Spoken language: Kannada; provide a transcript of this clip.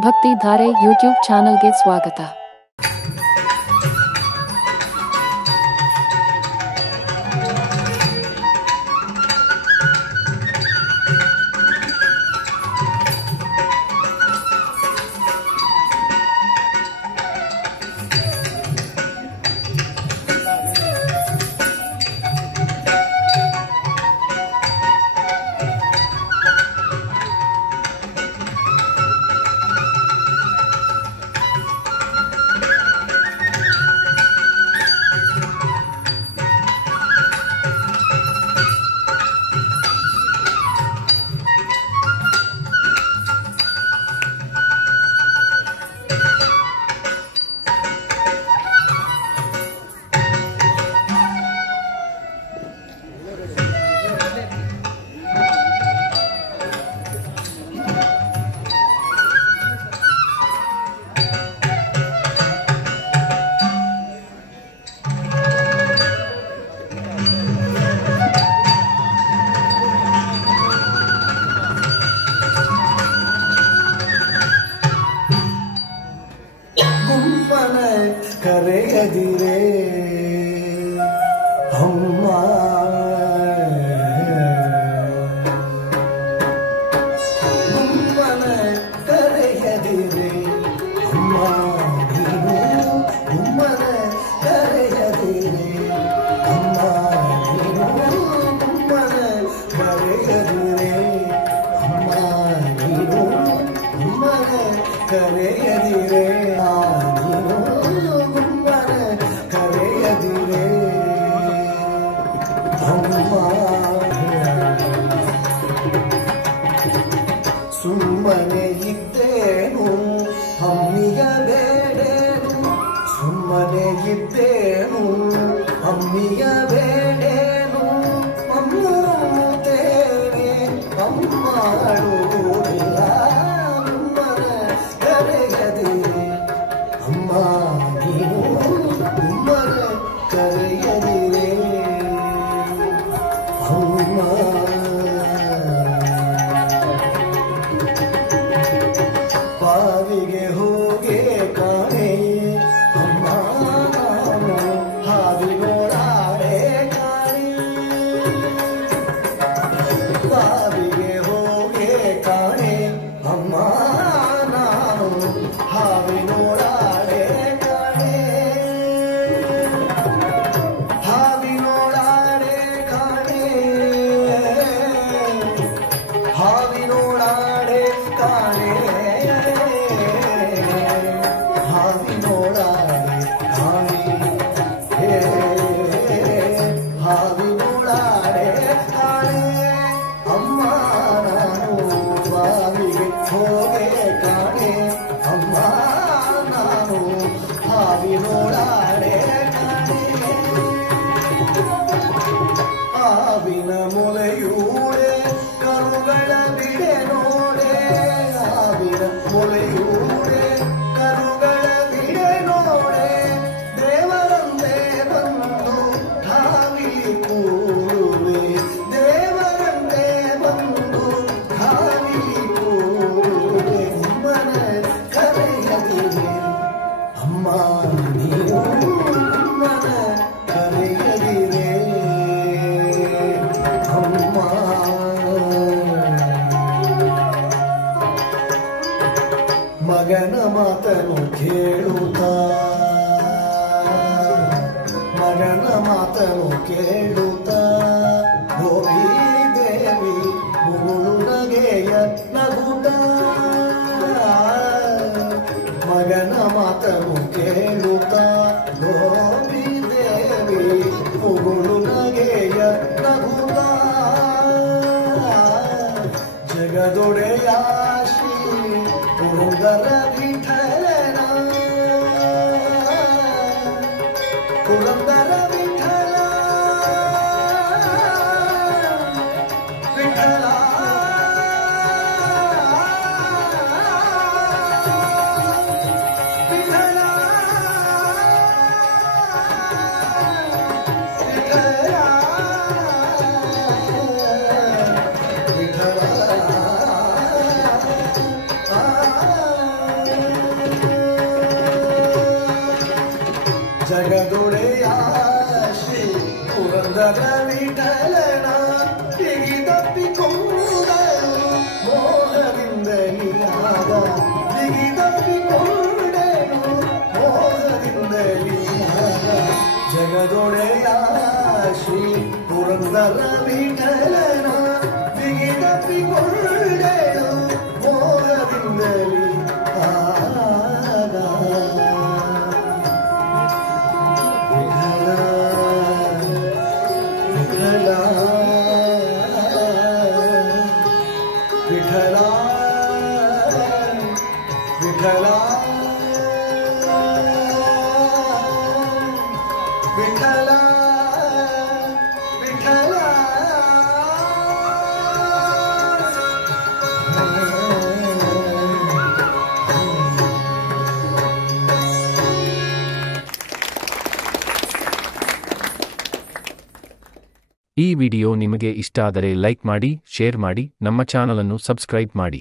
ಭಕ್ತಿ ಧಾರೆ ಯೂಟ್ಯೂಬ್ ಚಾನಲ್ಗೆ ಸ್ವಾಗತ. ಕರೆಯದಿರೆ ಅಮ್ಮ ಗುಮ್ಮನ ಕರೆಯದಿರೆ ಅಮ್ಮ ನೀನು ಗುಮ್ಮನ ಕರೆಯದಿರೆ ಅಮ್ಮ ನೀನು ಗುಮ್ಮನ ಕರೆಯದಿರೆ ಅಮ್ಮ ನೀನು ಗುಮ್ಮನ ಕರೆಯದಿರೆ ಸುಮ್ಮನೆ ಇದ್ದೇನು ಅಮ್ಮಿಯ ಬೇಡೇನು ಸುಮ್ಮನೆ ಇದ್ದೇನು ಅಮ್ಮಿಯ ಬೇಡೇನು ಅಮ್ಮೂತೇನೆ ಅಮ್ಮಾಡುವುದಿಲ್ಲ ಅಮ್ಮನ ಕರೆಯದಿರೆ ಅಮ್ಮ ನೀನು ಅಮ್ಮನ ಕರೆಯದಿರೆ ಅಮ್ಮ ಬಾವಿಗೆ ಹೋಗೆ ಕಾಣೆ ಅಮ್ಮ ನಾನು ಹಾವಿನೋಡಾಡೆ ಕಾಣೆ ಬಾವಿಗೆ ಹೋಗೆ ಕಾಣೆ ಅಮ್ಮ ನಾನು ಹಾವಿನೋಡಾಡೆ ಕಾಣೆ ಹಾವಿನೋಡಾಡೆ ಕಾಣೆ ಹಾವಿನೋಡಾಡೆ ಕಾಣೆ ಹೋಗೆ ಕಾಣೆ ಅಮ್ಮ ನಾನು ಹಾವಿನೋಡಾಡೆ ಕಾಣೆ ಹಾವಿನ ಮೊಲೆಯೂಡೆ ಕರುಗಳ ಬಿಡೆ ನೋಡೆ ಹಾವಿನ ಮೊಲೆಯೂಡೆ ಕರುಗಳ ಬಿಡೆ ನೋಡೆ ದೇವರಂದೇ ಬಂದು ಹಾವಿ ಕೂರುವೆ ದೇವರಂದೇ ಬಂದು ಹಾವಿ ಅಮ್ಮ ನೀನು ಅಮ್ಮನ ಕರೆಯದಿರೆ ಅಮ್ಮ ಮಗನ ಮಾತನು ಕೇಳುತ್ತಾ ಮಗನ ಮಾತನು ಕೇಳುತ್ತಾ ಗೋಪಿ ದೇವಿ ಮುಗುಳು ನಗೆಯ ನಗುತ್ತಾ ಮಗನ ಮಾತನು ಕೇಳುತ್ತಾ ಗೋಪಿ ದೇವಿ ಮುಗುಳು ನಗೆಯ ನಗುತ್ತಾ ಜಗದೊಡೆಯ ಶ್ರೀ ಪುರಂದರ ವಿಠಲನ ಪುರಂದರ ವಿಠಲ ವಿಠಲ ಪುರಂದರ ವಿಠಲನ ಬಿಗಿದಪ್ಪಿಕೊಂಡರು ಮೋಹದಿಂದಲಿಯಾದ ಬಿಗಿದಪ್ಪಿಕೊಂಡರು ಮೋಹದಿಂದಲಿಯಾದ ಜಗದೊಡೆಯ ಶ್ರೀ ಪುರಂದರ ವಿಠಲನ ಬಿಗಿದಪ್ಪಿಕೊಂಡರು ಮೋಹದಿಂದಲಿ विठला विठला विठला विठला ಈ ವಿಡಿಯೋ ನಿಮಗೆ ಇಷ್ಟ ಆದರೆ ಲೈಕ್ ಮಾಡಿ, ಶೇರ್ ಮಾಡಿ, ನಮ್ಮ ಚಾನಲ್ ಅನ್ನು ಸಬ್ಸ್ಕ್ರೈಬ್ ಮಾಡಿ.